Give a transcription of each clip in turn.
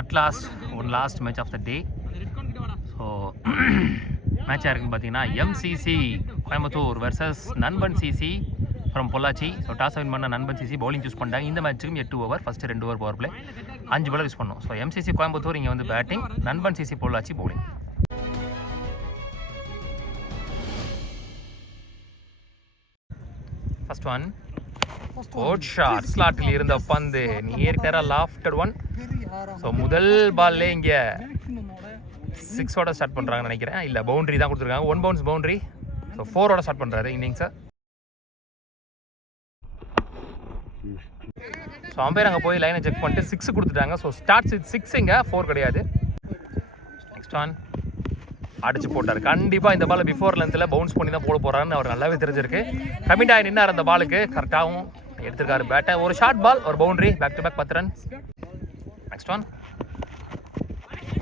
At last one last match of the day. So match யாருக்குன்னு பார்த்தீங்கன்னா MCC Coimbatore versus Nanban CC from Pollachi. So toss win பண்ண Nanban CC bowling choose பண்ணிட்டாங்க. இந்த மேட்ச்சுக்கும் 8 over, first 2 over power play, 5 bowler use பண்ணோம். So MCC Coimbatore இங்கே வந்து batting, Nanban CC Pollachi bowling. First one good shot, ஸ்லாட்டில் இருந்த பந்து நியர் டெரா லாஃப்டட் ஒன். ஸோ முதல் பால்லே இங்கே 6ஓட ஸ்டார்ட் பண்ணுறாங்கன்னு நினைக்கிறேன். இல்லை பவுண்டரி தான் கொடுத்துருக்காங்க, 1 பவுன்ஸ் பவுண்டரி. ஸோ 4ஓட ஸ்டார்ட் பண்ணுறாரு இன்னிங்ஸை. ஸோ அம்பையர் அங்கே போய் லைனை செக் பண்ணிட்டு 6 கொடுத்துட்டாங்க. ஸோ ஸ்டார்ட்ஸ் வித் 6, இங்கே 4 கிடையாது. நெக்ஸ்ட் ஒன் அடிச்சு போட்டார். கண்டிப்பாக இந்த பால் பிஃபோர் லென்த்தில் பவுன்ஸ் பண்ணி தான் போட போகிறாருன்னு அவர் நல்லாவே தெரிஞ்சிருக்கு. கமிட் ஆகி நின்னார் அந்த பாலுக்கு, கரெக்டாகவும் எடுத்திருக்காரு பேட்டை. ஒரு ஷார்ட் பால், ஒரு boundary, back to back 10 runs. Next one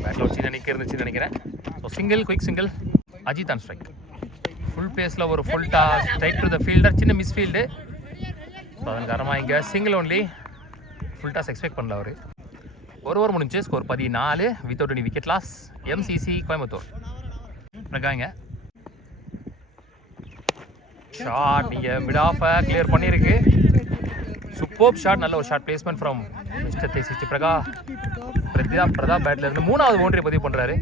பேட்டில் வச்சு இருந்துச்சுன்னு நினைக்கிறேன். So single, quick single, Ajith on strike. Full பேஸில் ஒரு full toss straight to the fielder, சின்ன மிஸ் ஃபீல்டு. ஸோ அதன் காரணமாக இங்கே single only, full toss expect பண்ணல அவர். ஒரு ஓவர் முடிஞ்சு, score 14 without any wicket loss. MCC Coimbatore இருக்காங்க. ஷாட் நீங்கள் மிட் ஆஃபை கிளியர் பண்ணியிருக்கு. சூப்பர் ஷாட், நல்ல ஒரு shot placement from mister தேசிச்சி Pratap பேட்ல இருந்து 3வது பவுண்டரி பதிவு பண்ணுறாரு.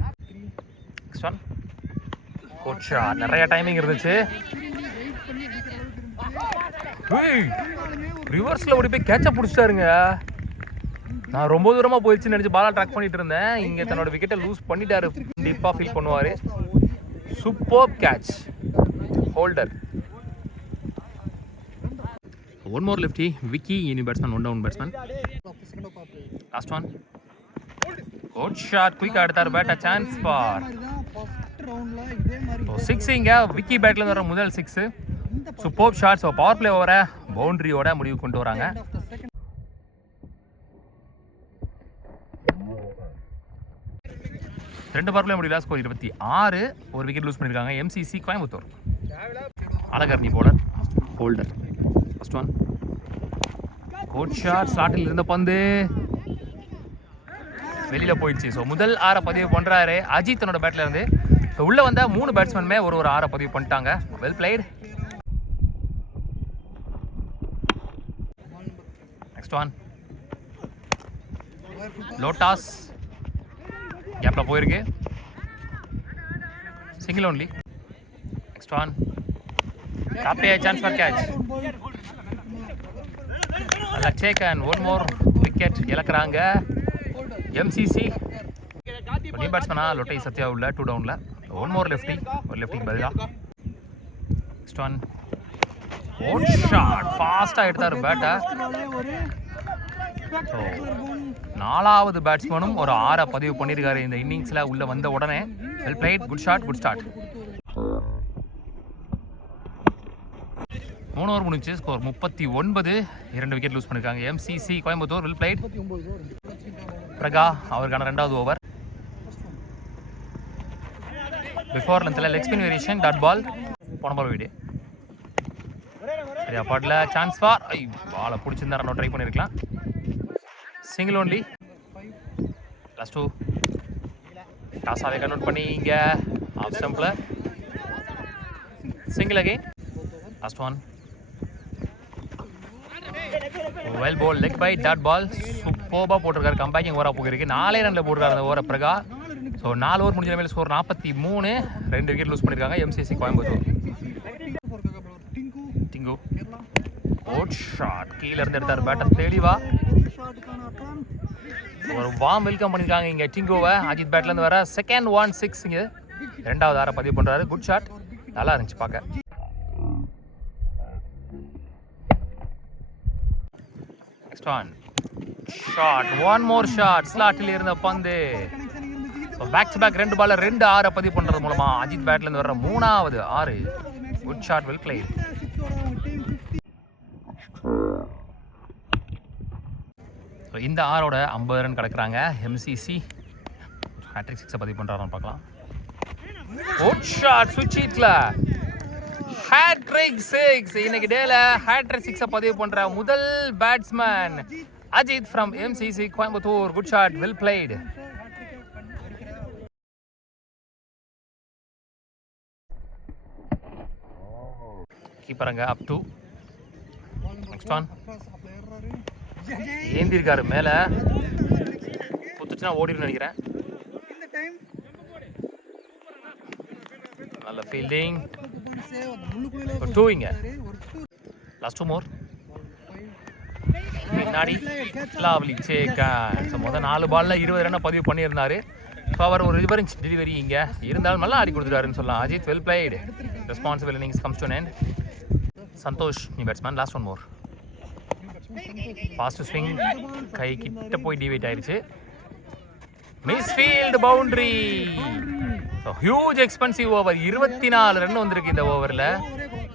நெக்ஸ்ட் ஒன் கோட் ஷாட், நிறைய டைமிங் இருந்துச்சு. ரிவர்ஸில் ஓடி போய் கேட்சப் பிடிச்சிட்டாருங்க. நான் ரொம்ப தூரமாக போயிடுச்சுன்னு நினச்சி பாலா ட்ராக் பண்ணிட்டு இருந்தேன். இங்கே தன்னோட விக்கெட்டை லூஸ் பண்ணிட்டாரு, கண்டிப்பாக ஃபீல் பண்ணுவார். Super catch, Holder. One more lefty Vicky, இனி batsman, 1 down batsman. Last one good shot, குயிக்காக எடுத்தார் பேட்டை, சான்ஸ் ஃபார் 6. இங்கே விக்கி பேட்டில் வர முதல் 6. Super shot. So power play ஓவரை பவுண்டரியோட முடிவு கொண்டு வராங்க. ரெண்டு பவர் பிளே முடியல, ஸ்கோர் 26. ஒரு விக்கெட் லூஸ் பண்ணியிருக்காங்க எம்சிசி கோயம்புத்தூர். அழகர்னி bowler, Holder. First one good shot, ஸ்லாட்டில் இருந்த பந்து வெளியில் போயிடுச்சு. ஸோ முதல் 6 பதிவு பண்ணுறாரு அஜித் தன்னோட பேட்டில் இருந்து. ஸோ உள்ளே வந்த 3 பேட்ஸ்மேனுமே ஒரு 6 பதிவு பண்ணிட்டாங்க. Well played. நெக்ஸ்ட் ஒன் லோட்டாஸ், கேப்பில் போயிருக்கு, சிங்கிள் ஒன்லி. நெக்ஸ்ட் ஒன் காப்பியே, சான்ஸ் ஃபார் கேட்ச். நல்லா சேக்கன், 1 மோர் விக்கெட் இழக்கிறாங்க எம்சிசி. நியூ பேட்ஸ்மேனா லொட்டை சத்யா உள்ள 2 டவுனில். 1 மோர் லெஃப்டி, ஒரு லெஃப்டிக்கு பதிலாக. நெக்ஸ்ட் ஒன் ஓன் ஷாட், ஃபாஸ்ட்டாக எடுத்தார் பேட்டை. ஸோ 4வது பேட்ஸ்மேனும் ஒரு 6 பதிவு பண்ணியிருக்காரு இந்த இன்னிங்ஸில் உள்ளே வந்த உடனே. Well played, good shot, good start. 3 over முடிஞ்சு, ஸ்கோர் 39. 2 விக்கெட் லூஸ் பண்ணியிருக்காங்க எம்சிசி கோயம்புத்தூர். Well played. பிரகா அவருக்கான 2வது ஓவர். பிஃபோர் லென்த்தில் leg spin variation, dot ball, போன பால் வீடு. சரியா பாட்டில் சான்ஸ் ஃபார், பாலை பிடிச்சிருந்தா ரன் ட்ரை பண்ணியிருக்கலாம். Single only. லாஸ்ட் 2 டாஸாவே கன்வெர்ட் பண்ணி இங்கே ஆஃப் ஸ்டம்பில் single again. Last one well ball, leg bye, dot ball. சூப்பராக போட்டிருக்காரு, கம்பேக்கிங் ஓவராக போயிருக்கு. 4 ரனில் போட்டிருக்காரு அந்த ஓவரை பிரகா. ஸோ 4 ஓவர் முடிஞ்ச மேலே ஸ்கோர் 43. 2 விக்கெட் லூஸ் பண்ணியிருக்காங்க எம்சிசி கோயம்புத்தூர். டிங்கு ஓட் ஷாட், கீழே இருந்து எடுத்தார் பேட்டை தெளிவா. ஒரு வார்ம் வெல்கம் பண்ணியிருக்காங்க இங்கே டிங்கோவை. அஜித் பேட்லேருந்து வர செகண்ட் 1-6. இங்கே 2வது 6 பதிவு பண்ணுறாரு. குட் ஷாட், நல்லா இருந்துச்சு பார்க்க. நெக்ஸ்ட் ஒன் ஷாட், 1 மோர் ஷாட், ஸ்லாட்டில் இருந்த பந்து. ஸோ பேக் டு பேக் 2 பால் 2 6 பதிவு பண்ணுறது மூலமாக அஜித் பேட்லேருந்து வர 3வது 6. Good shot, well play. இந்த 6ஓட 50 ரன் கிடக்குறாங்க எம்சிசி. ஹேட்ரிக் 6 பதிவு பண்ணுறாருன்னு பார்க்கலாம். குட் ஷாட், ஸ்விட்ச் ஹிட்ல ஹேட்ரிக் 6. இன்னைக்கு டேல ஹேட்ரிக் 6 பதிவு பண்ணுற முதல் batsman Ajit from MCC Coimbatore. Good shot. Well played. Keeper up 2. Next one. ஏந்தி இருக்காரு மேல குத்துச்சுனா ஓடிடுன்னு நினைக்கிறேன். நல்ல ஃபீல்டிங். டூயிங்க. Last 2 more. பின்னாடி லவ்லி சேக்கா. ஸோ மொதல் 4 பால்ல 20 ரன் பதிவு பண்ணியிருந்தாரு. ஸோ அவர் ஒரு ரிவரன்ஸ் டெலிவரி இங்கே இருந்தாலும் நல்லா ஆடி கொடுத்துருக்காருன்னு சொல்லலாம். Ajith well played. Responsible innings comes to end. Santhosh new batsman. Last 1 more. Fast swing கை கிட்ட போய் டிவைட் ஆயிடுச்சு. Misfield boundary. So huge expensive over. 24 run வந்திருக்கு இந்த ஓவரில்.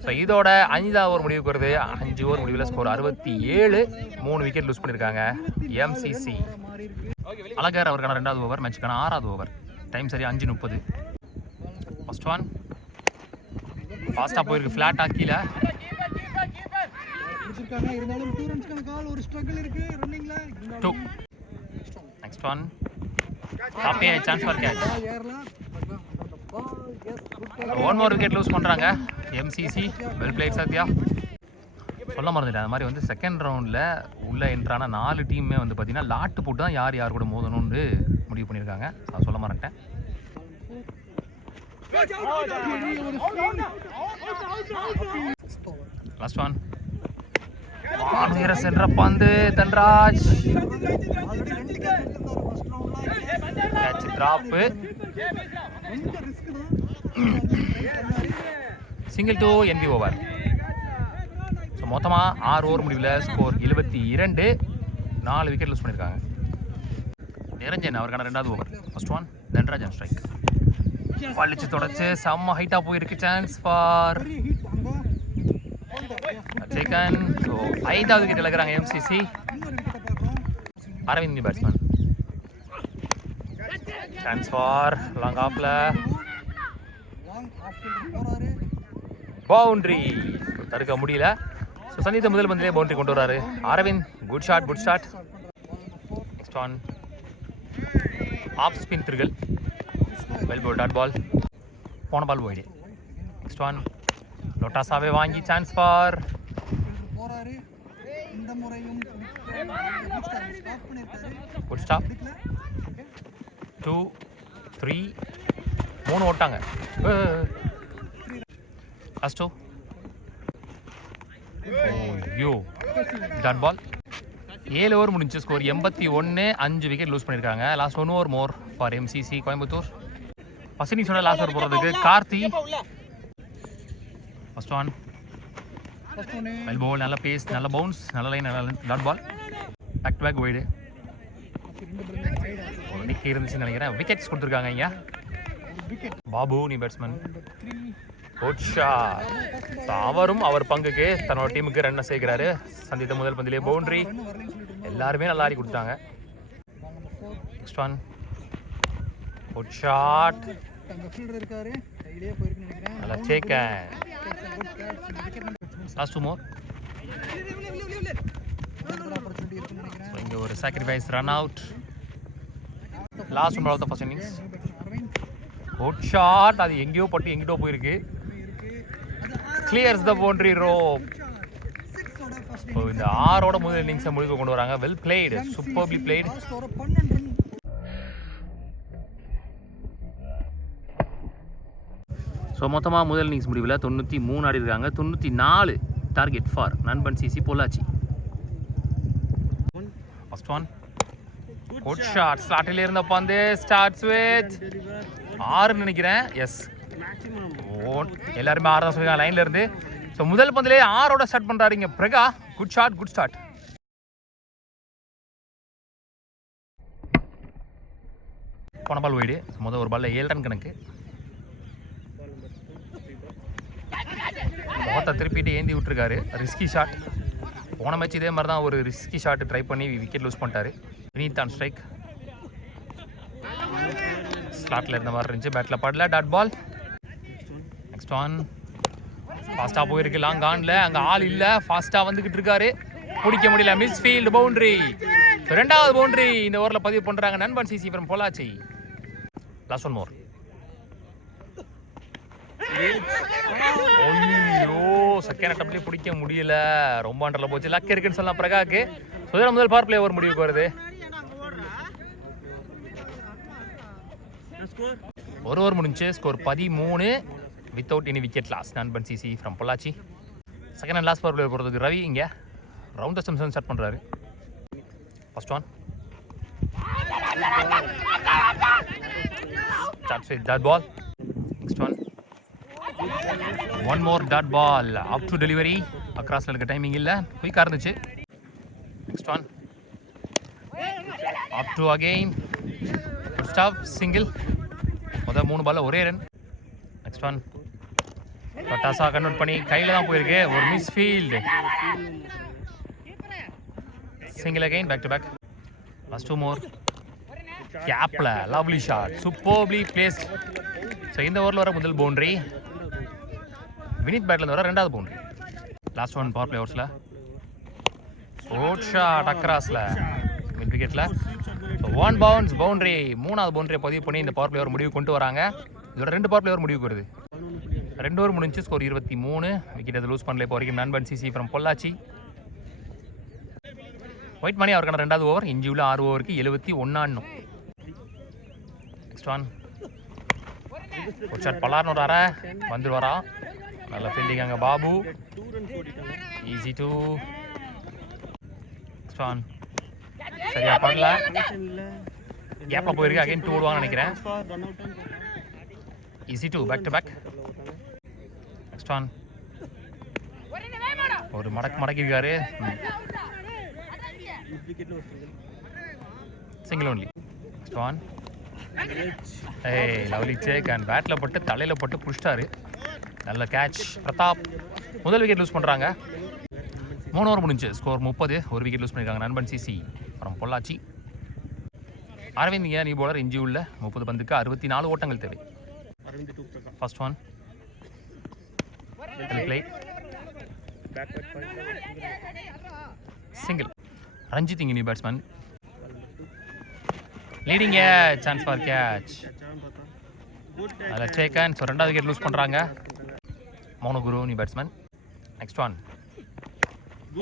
ஸோ இதோட 5வது ஓவர் முடிவுக்கு வருது. 5 ஓவர் முடிவில் ஸ்கோர் 67. 3 விக்கெட் லூஸ் பண்ணியிருக்காங்க எம்சிசி. அழகர் அவருக்கான 2வது ஓவர், மேட்சுக்கான 6வது ஓவர். டைம் சரி 5:30. ஃபர்ஸ்ட் ஒன் ஃபாஸ்ட்டாக போயிருக்கு. ஃப்ளாட் ஆக்கில இருந்தாலும் 2 ரன்ஸ்க்கான கால். ஒரு ஸ்ட்ரகிள் இருக்கு ரன்னிங்ல. 2. Next one top a chance for catch. 1 more wicket loose பண்றாங்க எம்சிசி. Well played Sathya. சொல்ல மறந்துட்டேன், அந்த மாதிரி வந்து செகண்ட் ரவுண்டில் உள்ள என்ட்ரான 4 டீமே வந்து பார்த்தீங்கன்னா லாட்டு போட்டு தான் யார் யார் கூட மோதணும்னு முடிவு பண்ணியிருக்காங்க. நான் சொல்ல மறந்துட்டேன். லாஸ்ட் ஒன் வானியர சென்ற பந்து Dhanraj. Catch drop. Single to envy over. So மொத்தமாக 6 ஓவர் முடிவில் ஸ்கோர் 72. 4 விக்கெட் லூஸ் பண்ணியிருக்காங்க. நிரஞ்சன் அவருக்கான 2வது over. First one Dhanrajan strike. பழிச்சு தொடச்சு செம்ம ஹைட்டாக போயிருக்கு. Chance for taken. ஸோ 5வது விக்கெட் இழக்கிறாங்க MCC. Aravind batsman. Chance for long ஆஃப்ல பவுண்டரி. தடுக்க முடியல. ஸோ சந்தீப் முதல் பந்திலே பவுண்டரி கொண்டு வராரு Aravind. Good shot, good shot. Next one off spin த்ரிகல். Well bowled dot ball. போன பால் போயிடு. நெக்ஸ்ட் ஒன் லொட்டாசாவே வாங்கி சான்ஸ் ஃபார் குட் ஸ்டாப். 2, 3, 3 ஓட்டாங்க. லாஸ்ட் 2. ஐயோ டாட் பால். 7 ஓவர் முடிஞ்சு ஸ்கோர் 81. 5 விக்கெட் லூஸ் பண்ணியிருக்காங்க. Last 1 over more for MCC Coimbatore. First இன்னிங்ஸோட லாஸ்ட் ஓவர் போகிறதுக்கு Karthi. First one well ball. நல்ல பேஸ், நல்ல பவுன்ஸ், நல்ல லைன், நல்ல dot ball. Back to back wide. நிக்க இருந்துச்சுன்னு நினைக்கிறேன். விக்கெட்ஸ் கொடுத்துருக்காங்க இங்கே. பாபு நீ பேட்ஸ்மேன். Good shot. அவரும் அவர் பங்குக்கு தன்னோட டீமுக்கு ரன்னை சேர்க்கிறாரு. சந்தித்த முதல் பந்திலே பவுண்டரி. எல்லாருமே நல்லா ஆடி கொடுத்தாங்க. Next one good shot. நல்லா டேக்கன். Last 2 more. இங்கே ஒரு sacrifice run out. Last one of the first innings. Good shot. அது எங்கேயோ பட்டு எங்கிட்டோ போயிருக்கு. Clears the boundary rope. இந்த 6ஓட முதல் இன்னிங்ஸை முடிவு கொண்டு வராங்க. Well played, superbly played. So மொத்தமாக முதல் இன்னிங்ஸ் முடிவில் 93 ஆடி இருக்காங்க. 94 target for Nanban CC Pollachi. First one good shot. ஸ்லாட்டில் இருந்த பந்து ஸ்டார்ட்ஸ் வித் 6 நினைக்கிறேன். எஸ் எல்லாருமே 6 தான் சொல்லிருக்காங்க லைன்ல இருந்து. ஸோ முதல் பந்திலே 6ஓட ஸ்டார்ட் பண்ணுறாரு இங்கே பிரகா. Good shot, good start. போன பால் வைடு. முதல் ஒரு பால்ல 7 ரன் கணக்கு. முகத்தை திருப்பிட்டு ஏந்தி விட்டுருக்காரு. Risky shot. போன மேட்ச் இதே மாதிரி தான் ஒரு ரிஸ்கி ஷாட் ட்ரை பண்ணி விக்கெட் லூஸ் பண்ணிட்டாரு. Vineeth on strike. ஸ்லாட்டில் இருந்த மாதிரி இருந்துச்சு. பேட்டில் படல. Dot ball. நெக்ஸ்ட் ஒன் ஃபாஸ்ட்டாக போயிருக்கு. லாங் ஆனில் அங்கே ஆள் இல்லை. ஃபாஸ்ட்டாக வந்துக்கிட்டு இருக்காரு. பிடிக்க முடியல, மிஸ் ஃபீல்டு, பவுண்டரி. ரெண்டாவது பவுண்டரி இந்த ஓவரில் பதிவு பண்ணுறாங்க நண்பன் CC from Pollachi. Last one more. ஐயோ, செகண்ட் அட்டம்ப்ட்லேயே பிடிக்க முடியல, ரொம்ப அண்டரில் போச்சு. லக் இருக்குன்னு சொல்லலாம் பிரகாக்கு. சுதர முதல் பவர் பிளே ஓவர் முடிவுக்கு வருது. ஒரு ஓவர் முடிஞ்சு, score 13 without any wicket loss. Nanban CC from Pollachi. Second and last power play போகிறதுக்கு ரவி இங்கே ரவுண்ட் த ஸ்டம்ப்ஸ் ஸ்டார்ட் பண்ணுறாரு. First one starts with dot ball. Next one more dot ball up to delivery. across la timing illa quick இருந்துச்சு. Next one up to again stop single. முத 3 பால்ல ஒரே run. Next one பட்டாசா convert பண்ணி கையில தான் போயிருக்கு, ஒரு misfield. Single again, back to back. Last two more. கேப்ல lovely shot, superbly placed. So இந்த ஓவரில் வர முதல் பவுண்டரி, வினித் பேட்லேருந்து வர ரெண்டாவது boundary. Last one power play ஓவர்ஸில் ஷோட் ஷாட் அக்ராஸில் மிட் விக்கெட்டில். ஸோ ஒன் பவுன்ஸ் பவுண்டரி, மூணாவது பவுண்டரியை பதிவு பண்ணி இந்த பவர் பிளே ஓவர் முடிவு கொண்டு வராங்க. இதோட 2 பவர் பிளே ஓவர் முடிவுக்கு வருது. 2 ஓவர் முடிஞ்சு, ஸ்கோர் 23. விக்கெட் அதை லூஸ் பண்ணல இப்போ வரைக்கும் நண்பன் சிசி ஃப்ரம் பொள்ளாச்சி. ஒயிட் மணி அவருக்கான 2வது ஓவர். இஞ்சியுள்ள 6 ஓவருக்கு 71 ஆடணும். நெக்ஸ்ட் ஒன் ஒரு ஷாட் பலார்னு ஒரு அரை வந்துடுவாரா, நல்ல ஃபீல்டிங் அங்கே Babu. Easy two. Next one சரியா பண்ணல, கேப்பில் போயிருக்கு. அகைன் 2 ஓடுவாங்கன்னு நினைக்கிறேன். Easy two, back to back. Next one ஒரு மடக்கிருக்காரு, single only. Next one lovely சேக் அண்ட் பேட்டில் பட்டு தலையில் பட்டு புடிச்சிட்டாரு, நல்ல கேட்ச். பிரதாப் முதல் விக்கெட் லூஸ் பண்ணுறாங்க. 3 ஓவர் முடிஞ்சு, ஸ்கோர் 30. ஒரு விக்கெட் லூஸ் பண்ணியிருக்காங்க நண்பன் சிசி அப்புறம் பொள்ளாச்சி. அரவிந்த் நீ போலர். இஞ்சி உள்ள 30 பந்துக்கு 64 ஓட்டங்கள் தேவை. First one play, single. Ranjith இங்கே new batsman, leading chance for catch. அதில் டேக்கன். ஸோ 2வது விக்கெட் லூஸ் பண்ணுறாங்க. Mounaguru new batsman. Next one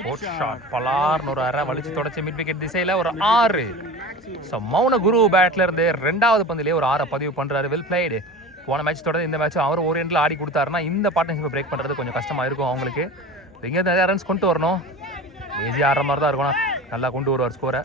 போட் ஷாட் பலார்னு ஒரு அரை வலிச்சு தொடச்சி மிட் விக்கெட் திசையில் ஒரு 6. ஸோ மௌனகுரு பேட்டில் இருந்து 2வது பந்திலே ஒரு 6 பதிவு பண்ணுறாரு. Well blade. போன மேட்ச் தொடர்ந்து இந்த மேட்ச் அவர் ஒரு எண்டில் ஆடி கொடுத்தாருன்னா இந்த பார்ட்னர்ஷிப்பை பிரேக் பண்ணுறது கொஞ்சம் கஷ்டமாக இருக்கும் அவங்களுக்கு. இங்கேருந்து நிறையா ரன்ஸ் கொண்டு வரணும். ஏஜி ஆடுற மாதிரி தான் இருக்கணும், நல்லா கொண்டு வருவார் ஸ்கோரை.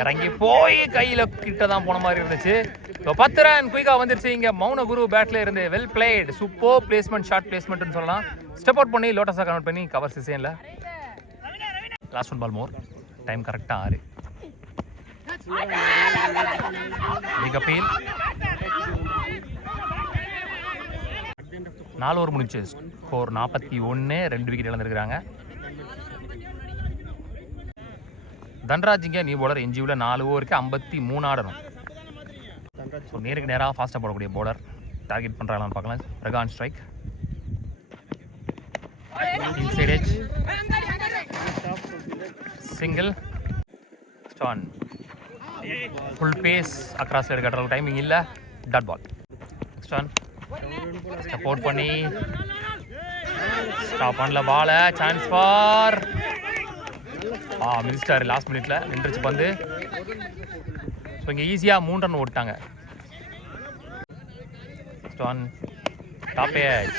இறங்கி போய் கையில் கிட்ட தான் போன மாதிரி இருந்துச்சு. இப்போ 10 ரன் குயிக்காக வந்துருச்சு. இங்கே மௌனகுரு பேட்டில் இருந்து well played, super placement, short பிளேஸ்மெண்ட்னு சொல்லலாம். ஸ்டெப் அவுட் பண்ணி லோட்டஸாக கன்வெர்ட் பண்ணி கவர் சிசேனில். Last one ball more. Time கரெக்டாக 6. Big appeal. 4 ஓவர் முடிச்சு, ஸ்கோர் 41. 2 விக்கெட் இழந்திருக்கிறாங்க. தன்ராஜ் இங்கே நியூ போலர். எஞ்சியுள்ள 4 ஓவருக்கு 53 ஆடணும். ஸோ நேருக்கு நேராக ஃபாஸ்ட்டாக போடக்கூடிய போலர். டார்கெட் பண்ணுறாங்களான்னு பார்க்கலாம். ரகான் ஸ்ட்ரைக், இன்சைட் எட்ஜ், சிங்கிள். ஸ்டான் ஃபுல் பேஸ் அக்ராஸ் சைடு கட்டுற டைமிங் இல்லை. Dot ball. Next one support பண்ணி ஸ்டாப் பண்ணல பாலை. சான்ஸ் ஃபார் மினிஸ்டர் லாஸ்ட் மினிட்ல நின்றுச்சு பந்து. ஸோ இங்கே ஈஸியாக 3 ரன் ஓட்டாங்க. Top edge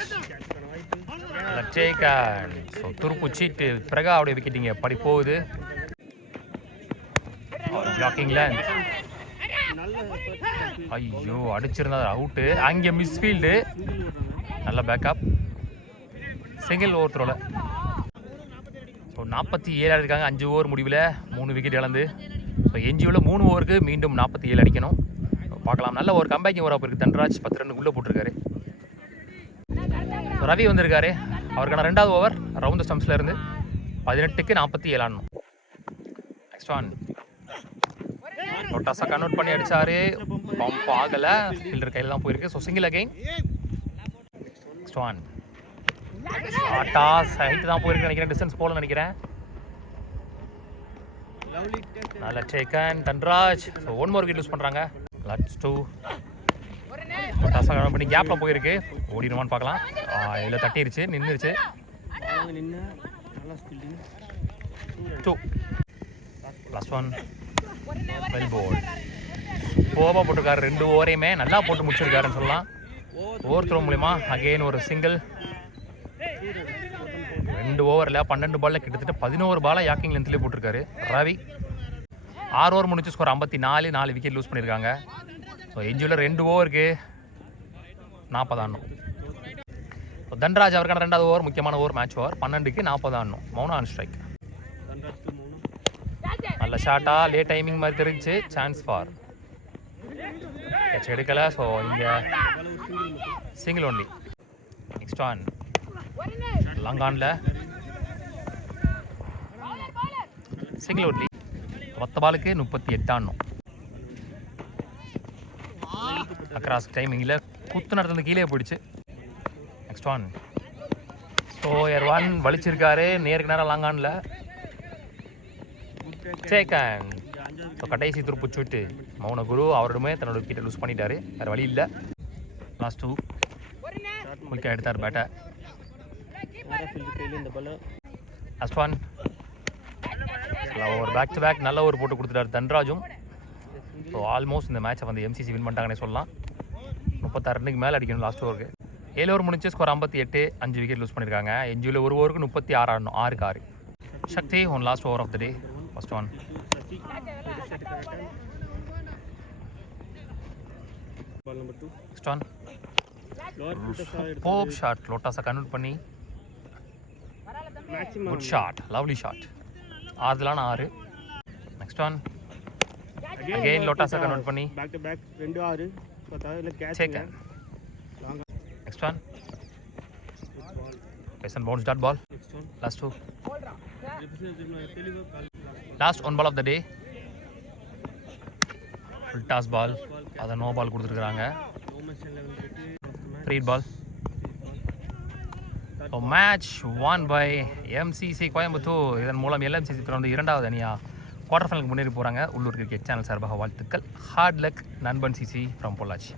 taken. ஸோ துருப்பு சீட்டு பிரகாவுடைய விக்கெட் இங்கே படி போகுது. Blocking land. ஐயோ அடிச்சிருந்தா அவுட்டு. அங்கே மிஸ்ஃபீல்டு. நல்ல பேக்கப். சிங்கிள் ஓவர் த்ரோவில். ஸோ 47 ஆடிருக்காங்க 5 ஓவர் முடிவில் 3 விக்கெட் இழந்து. ஸோ எஞ்சியுள்ள 3 ஓவருக்கு மீண்டும் 47 அடிக்கணும். பார்க்கலாம். நல்ல ஒரு கம்பேக்கிங் ஓவர் இருக்குது. தன்ராஜ் 10 ரன் உள்ளே போட்டிருக்காரு. ஸோ ரவி வந்திருக்காரு. அவருக்கான 2வது ஓவர் ரவுண்ட் த ஸ்டம்ப்ஸில் இருந்து 18க்கு 47 ஆடணும். நெக்ஸ்ட் ஒன் லோட்டாஸாக கன்வெர்ட் பண்ணி அடித்தார். பம்ப் ஆகலை. ஃபீல்டர் கையில் தான் போயிருக்கு. So single again. Next one toss height தான் போயிருக்கு நினைக்கிறேன், டிஸ்டன்ஸ் போல நினைக்கிறேன். நல்ல taken Dhanraj. So 1 more wicket lose பண்ணுறாங்க. லட்ஸ் 2 டாஸாக ரன் பண்ணி கேப்பில் போயிருக்கு. ஓடிடுவான்னு பார்க்கலாம். இதில் தட்டிருச்சு, நின்றுச்சு. 2 +1 வெல் போல்ட். ஓவா போட்டிருக்காரு, 2 ஓவரையுமே நல்லா போட்டு முடிச்சிருக்காருன்னு சொல்லலாம். ஓவர் த்ரோ மூலிமா அகெயின் ஒரு சிங்கிள். 2 ஓவரில் 12 பாலில் கிட்டத்தட்ட 11 பாலாக யாக்கிங் லென்த்லேயே போட்டிருக்காரு ரவி. 6 ஓவர் முடிச்சு ஸ்கோர் 54, 4 விக்கெட் லூஸ் பண்ணியிருக்காங்க. ஸோ எஞ்சியில் 2 ஓவருக்கு 40 ஆடணும். ஸோ தன்ராஜ் அவருக்கான 2வது ஓவர், முக்கியமான ஓவர், மேட்ச் ஓவர். 12க்கு 40 ஆடணும். Mouna on strike. நல்ல ஷாட்டா, லேட் டைமிங் மாதிரி தெரிஞ்சு. சான்ஸ் ஃபார் கேட்ச் எடுக்கலை. ஸோ இங்கே single only. Next one long ஆனில் சிங்கிள் ஒன்லி. 10 பாலுக்கு 38 ஆடணும். அக்ராஸ் டைமிங்கில் குத்து நடந்து கீழே போயிடுச்சு. நெக்ஸ்ட் ஒன் ஸ்டோயர் 1 வலிச்சிருக்காரு நேருக்கு நேரம் லாங் ஆனில். சேக்கன். ஸோ கடைசி துருப்பு விட்டு மௌனகுரு அவருமே தன்னோட விக்கெட்டை லூஸ் பண்ணிட்டாரு, வேறு வழி இல்லை. லாஸ்ட் 2 குயிக்காக எடுத்தார் பேட்டை. லாஸ்ட் ஒன் ஒரு பேக் டு பேக் நல்ல ஒரு போட்டு கொடுத்துட்டார் தன்ராஜும். ஸோ ஆல்மோஸ்ட் இந்த மேட்சை வந்து எம்சிசி வின் பண்ணிட்டாங்கன்னே சொல்லலாம். 36 ரன்னுக்கு மேலே அடிக்கணும் லாஸ்ட் ஓவருக்கு. 7 ஓவர் முடிச்சு ஸ்கோர் 58, 5 விக்கெட் லூஸ் பண்ணியிருக்காங்க. எஞ்சியில் 1 ஓவருக்கு 36 ஆடணும், 6க்கு 6. Sakthi one last over of the day. First one next one pop shot, லோட்டாஸை கன்வெர்ட் பண்ணி good shot, lovely shot. 6 next one again லோட்டாஸை கன்வெர்ட் பண்ணி பேக் டு பேக் 2-6 பத்தாயில கேட்ச். சேக்கன். நெக்ஸ்ட் ஒன் பேசன் bounce dot ball. Last 2 last 1 ball of the day. Full toss ball, அதை no ball கொடுத்துருக்குறாங்க. Free ball. So match won by MCC Coimbatore. இதன் மூலம் எல்எம்சிசி தொடர்ந்து 2வது அணியாக குவார்டர் ஃபைனலுக்கு முன்னேறி போகிறாங்க. உள்ளூர் கிரிக்கெட் சேனல் சார்பாக வாழ்த்துக்கள். ஹார்ட் லக் நண்பன் சிசி ஃப்ரம் பொள்ளாச்சி.